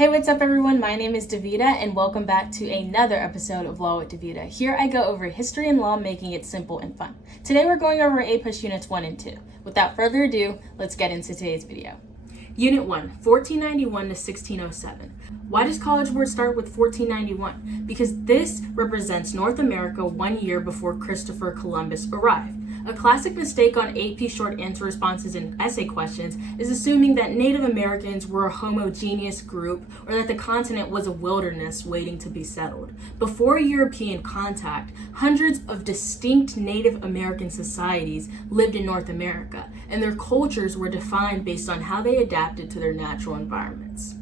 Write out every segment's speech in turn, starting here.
Hey, what's up everyone? My name is Davida and welcome back to another episode of Law with Davida. Here I go over history and law, making it simple and fun. Today we're going over APUSH Units 1 and 2. Without further ado, let's get into today's video. Unit 1, 1491 to 1607. Why does College Board start with 1491? Because this represents North America 1 year before Christopher Columbus arrived. A classic mistake on AP short answer responses and essay questions is assuming that Native Americans were a homogeneous group or that the continent was a wilderness waiting to be settled. Before European contact, hundreds of distinct Native American societies lived in North America, and their cultures were defined based on how they adapted to their natural environments.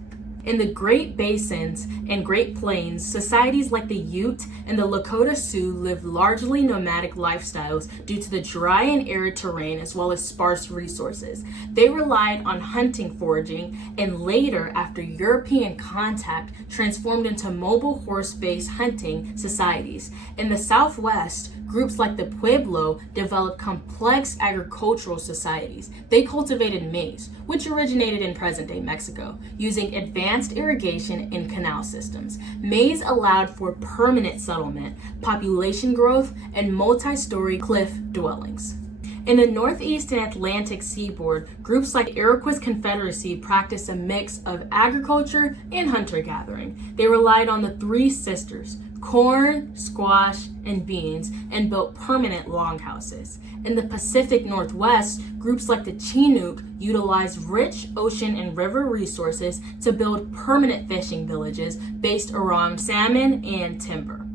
In the Great Basins and Great Plains, societies like the Ute and the Lakota Sioux lived largely nomadic lifestyles due to the dry and arid terrain as well as sparse resources. They relied on hunting, foraging, and later, after European contact, transformed into mobile horse-based hunting societies. In the Southwest, groups like the Pueblo developed complex agricultural societies. They cultivated maize, which originated in present-day Mexico, using advanced irrigation and canal systems. Maize allowed for permanent settlement, population growth, and multi-story cliff dwellings. In the Northeast and Atlantic seaboard, groups like Iroquois Confederacy practiced a mix of agriculture and hunter-gathering. They relied on the Three Sisters, corn, squash, and beans, and built permanent longhouses. In the Pacific Northwest, groups like the Chinook utilized rich ocean and river resources to build permanent fishing villages based around salmon and timber.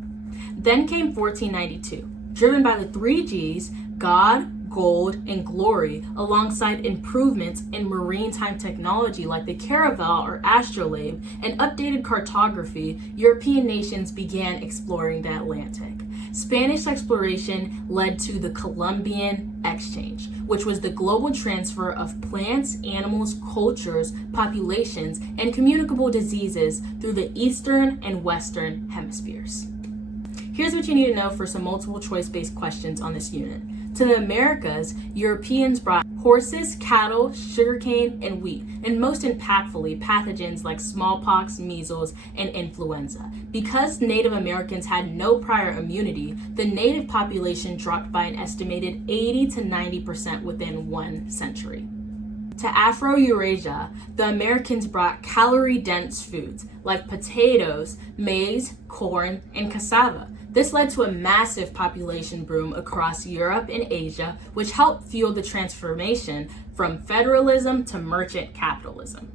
Then came 1492, driven by the three G's, God, gold, and glory, alongside improvements in maritime technology like the caravel or astrolabe and updated cartography. European nations began exploring the Atlantic. Spanish exploration led to the Columbian exchange, which was the global transfer of plants, animals, cultures, populations, and communicable diseases through the eastern and western hemispheres. Here's what you need to know for some multiple choice-based questions on this unit. To the Americas, Europeans brought horses, cattle, sugarcane, and wheat, and most impactfully, pathogens like smallpox, measles, and influenza. Because Native Americans had no prior immunity, the native population dropped by an estimated 80 to 90% within 1 century. To Afro-Eurasia, the Americans brought calorie-dense foods like potatoes, maize, corn, and cassava. This led to a massive population boom across Europe and Asia, which helped fuel the transformation from federalism to merchant capitalism.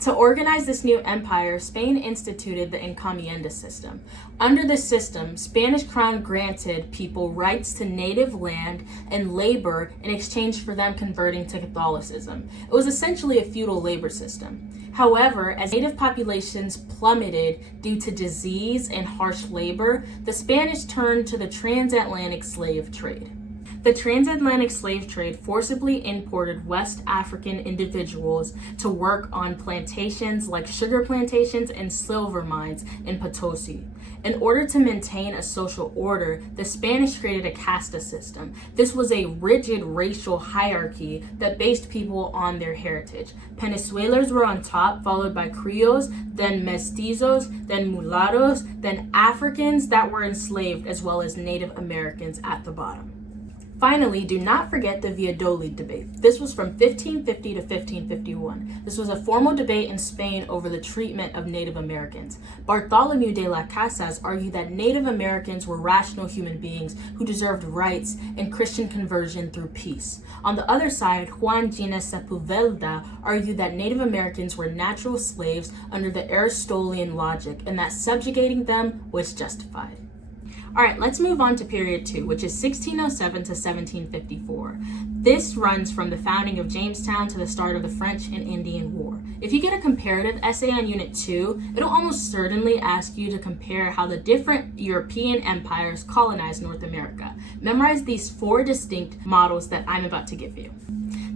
To organize this new empire, Spain instituted the Encomienda system. Under this system, Spanish crown granted people rights to native land and labor in exchange for them converting to Catholicism. It was essentially a feudal labor system. However, as native populations plummeted due to disease and harsh labor, the Spanish turned to the transatlantic slave trade. The transatlantic slave trade forcibly imported West African individuals to work on plantations like sugar plantations and silver mines in Potosi. In order to maintain a social order, the Spanish created a Casta system. This was a rigid racial hierarchy that based people on their heritage. Peninsulars were on top, followed by Creoles, then Mestizos, then Mulattoes, then Africans that were enslaved, as well as Native Americans at the bottom. Finally, do not forget the Valladolid debate. This was from 1550 to 1551. This was a formal debate in Spain over the treatment of Native Americans. Bartholomew de las Casas argued that Native Americans were rational human beings who deserved rights and Christian conversion through peace. On the other side, Juan Gina Sepúlveda argued that Native Americans were natural slaves under the Aristotelian logic and that subjugating them was justified. All right, let's move on to period 2, which is 1607 to 1754. This runs from the founding of Jamestown to the start of the French and Indian War. If you get a comparative essay on Unit 2, it'll almost certainly ask you to compare how the different European empires colonized North America. Memorize these 4 distinct models that I'm about to give you.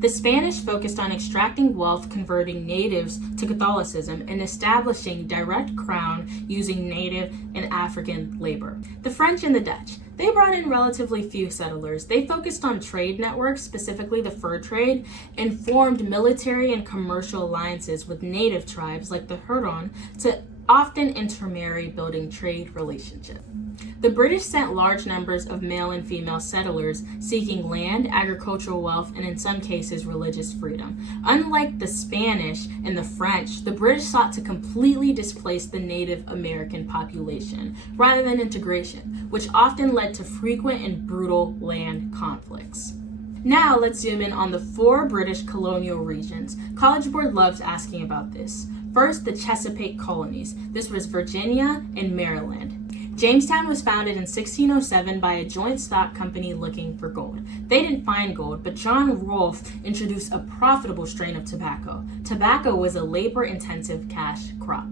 The Spanish focused on extracting wealth, converting natives to Catholicism, and establishing direct crown using native and African labor. The French and the Dutch, they brought in relatively few settlers. They focused on trade networks, specifically the fur trade, and formed military and commercial alliances with native tribes like the Huron to often intermarry, building trade relationships. The British sent large numbers of male and female settlers seeking land, agricultural wealth, and in some cases religious freedom. Unlike the Spanish and the French, the British sought to completely displace the Native American population rather than integration, which often led to frequent and brutal land conflicts. Now let's zoom in on the 4 British colonial regions. College Board loves asking about this. First, the Chesapeake colonies. This was Virginia and Maryland. Jamestown was founded in 1607 by a joint stock company looking for gold. They didn't find gold, but John Rolfe introduced a profitable strain of tobacco. Tobacco was a labor-intensive cash crop.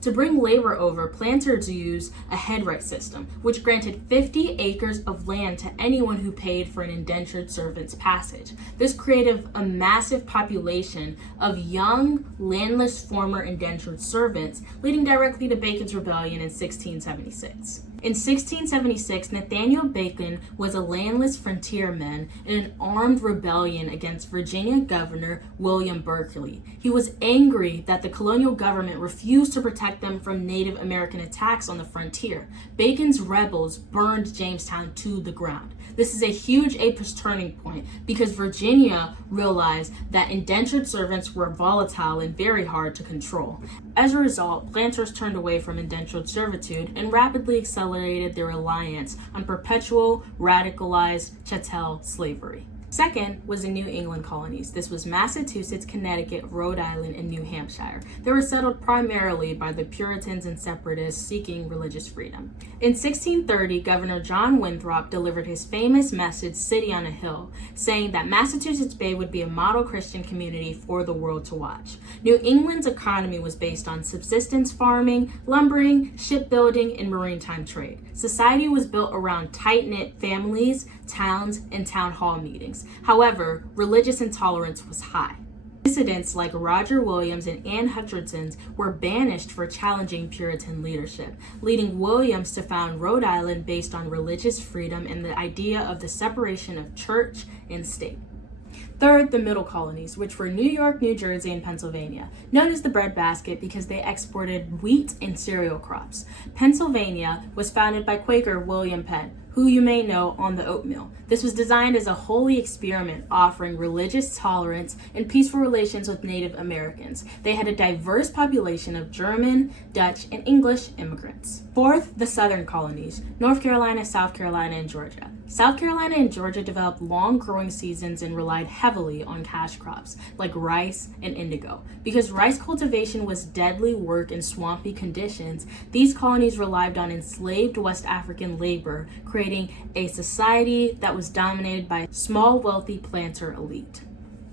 To bring labor over, planters used a headright system, which granted 50 acres of land to anyone who paid for an indentured servant's passage. This created a massive population of young, landless former indentured servants, leading directly to Bacon's Rebellion in 1676. In 1676, Nathaniel Bacon was a landless frontierman in an armed rebellion against Virginia Governor William Berkeley. He was angry that the colonial government refused to protect them from Native American attacks on the frontier. Bacon's rebels burned Jamestown to the ground. This is a huge APUSH turning point because Virginia realized that indentured servants were volatile and very hard to control. As a result, planters turned away from indentured servitude and rapidly accelerated their reliance on perpetual, radicalized chattel slavery. Second was the New England colonies. This was Massachusetts, Connecticut, Rhode Island, and New Hampshire. They were settled primarily by the Puritans and separatists seeking religious freedom. In 1630, Governor John Winthrop delivered his famous message, City on a Hill, saying that Massachusetts Bay would be a model Christian community for the world to watch. New England's economy was based on subsistence farming, lumbering, shipbuilding, and maritime trade. Society was built around tight-knit families, towns, and town hall meetings. However, religious intolerance was high. Dissidents like Roger Williams and Anne Hutchinson were banished for challenging Puritan leadership, leading Williams to found Rhode Island based on religious freedom and the idea of the separation of church and state. Third, the Middle Colonies, which were New York, New Jersey, and Pennsylvania, known as the breadbasket because they exported wheat and cereal crops. Pennsylvania was founded by Quaker William Penn, who you may know on the oatmeal. This was designed as a holy experiment offering religious tolerance and peaceful relations with Native Americans. They had a diverse population of German, Dutch, and English immigrants. Fourth, the Southern colonies, North Carolina, South Carolina, and Georgia. South Carolina and Georgia developed long growing seasons and relied heavily on cash crops like rice and indigo. Because rice cultivation was deadly work in swampy conditions, these colonies relied on enslaved West African labor, creating a society that was dominated by a small, wealthy planter elite.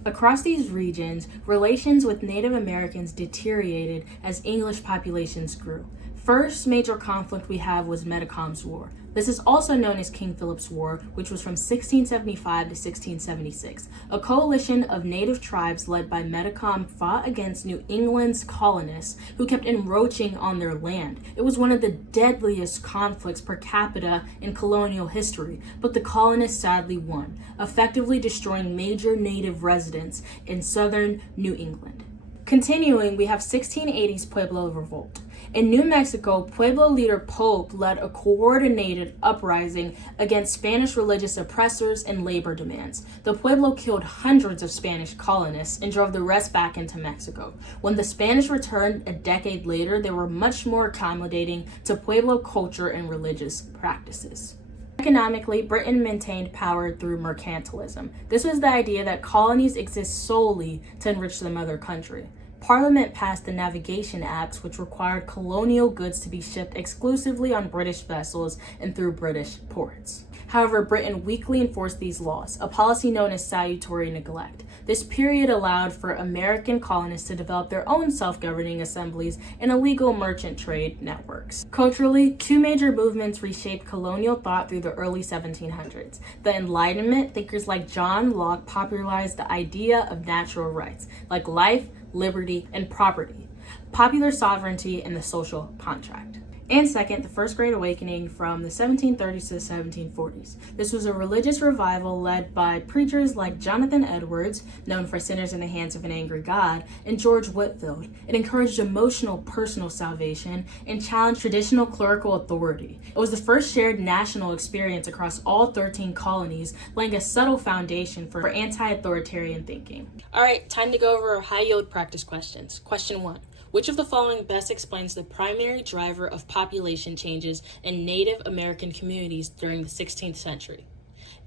Across these regions, relations with Native Americans deteriorated as English populations grew. First major conflict we have was Metacom's War. This is also known as King Philip's War, which was from 1675 to 1676. A coalition of native tribes led by Metacom fought against New England's colonists who kept encroaching on their land. It was one of the deadliest conflicts per capita in colonial history, but the colonists sadly won, effectively destroying major native residents in southern New England. Continuing, we have 1680's Pueblo Revolt. In New Mexico, Pueblo leader Pope led a coordinated uprising against Spanish religious oppressors and labor demands. The Pueblo killed hundreds of Spanish colonists and drove the rest back into Mexico. When the Spanish returned a decade later, they were much more accommodating to Pueblo culture and religious practices. Economically, Britain maintained power through mercantilism. This was the idea that colonies exist solely to enrich the mother country. Parliament passed the Navigation Acts, which required colonial goods to be shipped exclusively on British vessels and through British ports. However, Britain weakly enforced these laws, a policy known as salutary neglect. This period allowed for American colonists to develop their own self-governing assemblies and illegal merchant trade networks. Culturally, two major movements reshaped colonial thought through the early 1700s. The Enlightenment, thinkers like John Locke popularized the idea of natural rights, like life, liberty, and property, popular sovereignty, and the social contract. And second, the First Great Awakening from the 1730s to the 1740s. This was a religious revival led by preachers like Jonathan Edwards, known for Sinners in the Hands of an Angry God, and George Whitefield. It encouraged emotional, personal salvation and challenged traditional clerical authority. It was the first shared national experience across all 13 colonies, laying a subtle foundation for anti-authoritarian thinking. All right, time to go over our high-yield practice questions. Question 1. Which of the following best explains the primary driver of population changes in Native American communities during the 16th century?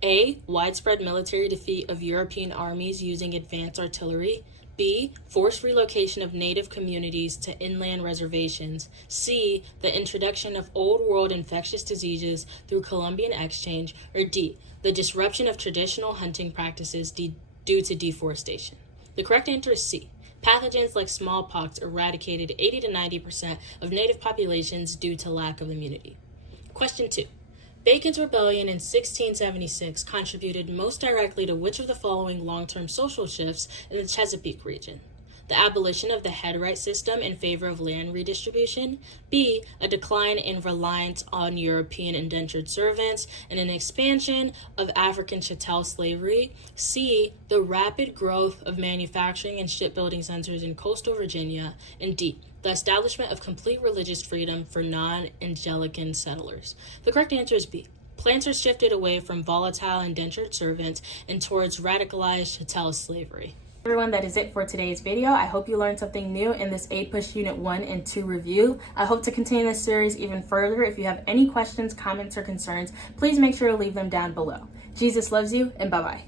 A. Widespread military defeat of European armies using advanced artillery. B. Forced relocation of Native communities to inland reservations. C. The introduction of Old World infectious diseases through Columbian exchange. Or D. The disruption of traditional hunting practices due to deforestation. The correct answer is C. Pathogens like smallpox eradicated 80 to 90% of native populations due to lack of immunity. Question 2. Bacon's rebellion in 1676 contributed most directly to which of the following long-term social shifts in the Chesapeake region? The abolition of the headright system in favor of land redistribution. B. A decline in reliance on European indentured servants and an expansion of African chattel slavery. C. The rapid growth of manufacturing and shipbuilding centers in coastal Virginia. And D. The establishment of complete religious freedom for non-Anglican settlers. The correct answer is B. Planters shifted away from volatile indentured servants and towards radicalized chattel slavery. Everyone, that is it for today's video. I hope you learned something new in this APUSH Unit 1 and 2 review. I hope to continue this series even further. If you have any questions, comments, or concerns, please make sure to leave them down below. Jesus loves you, and bye-bye.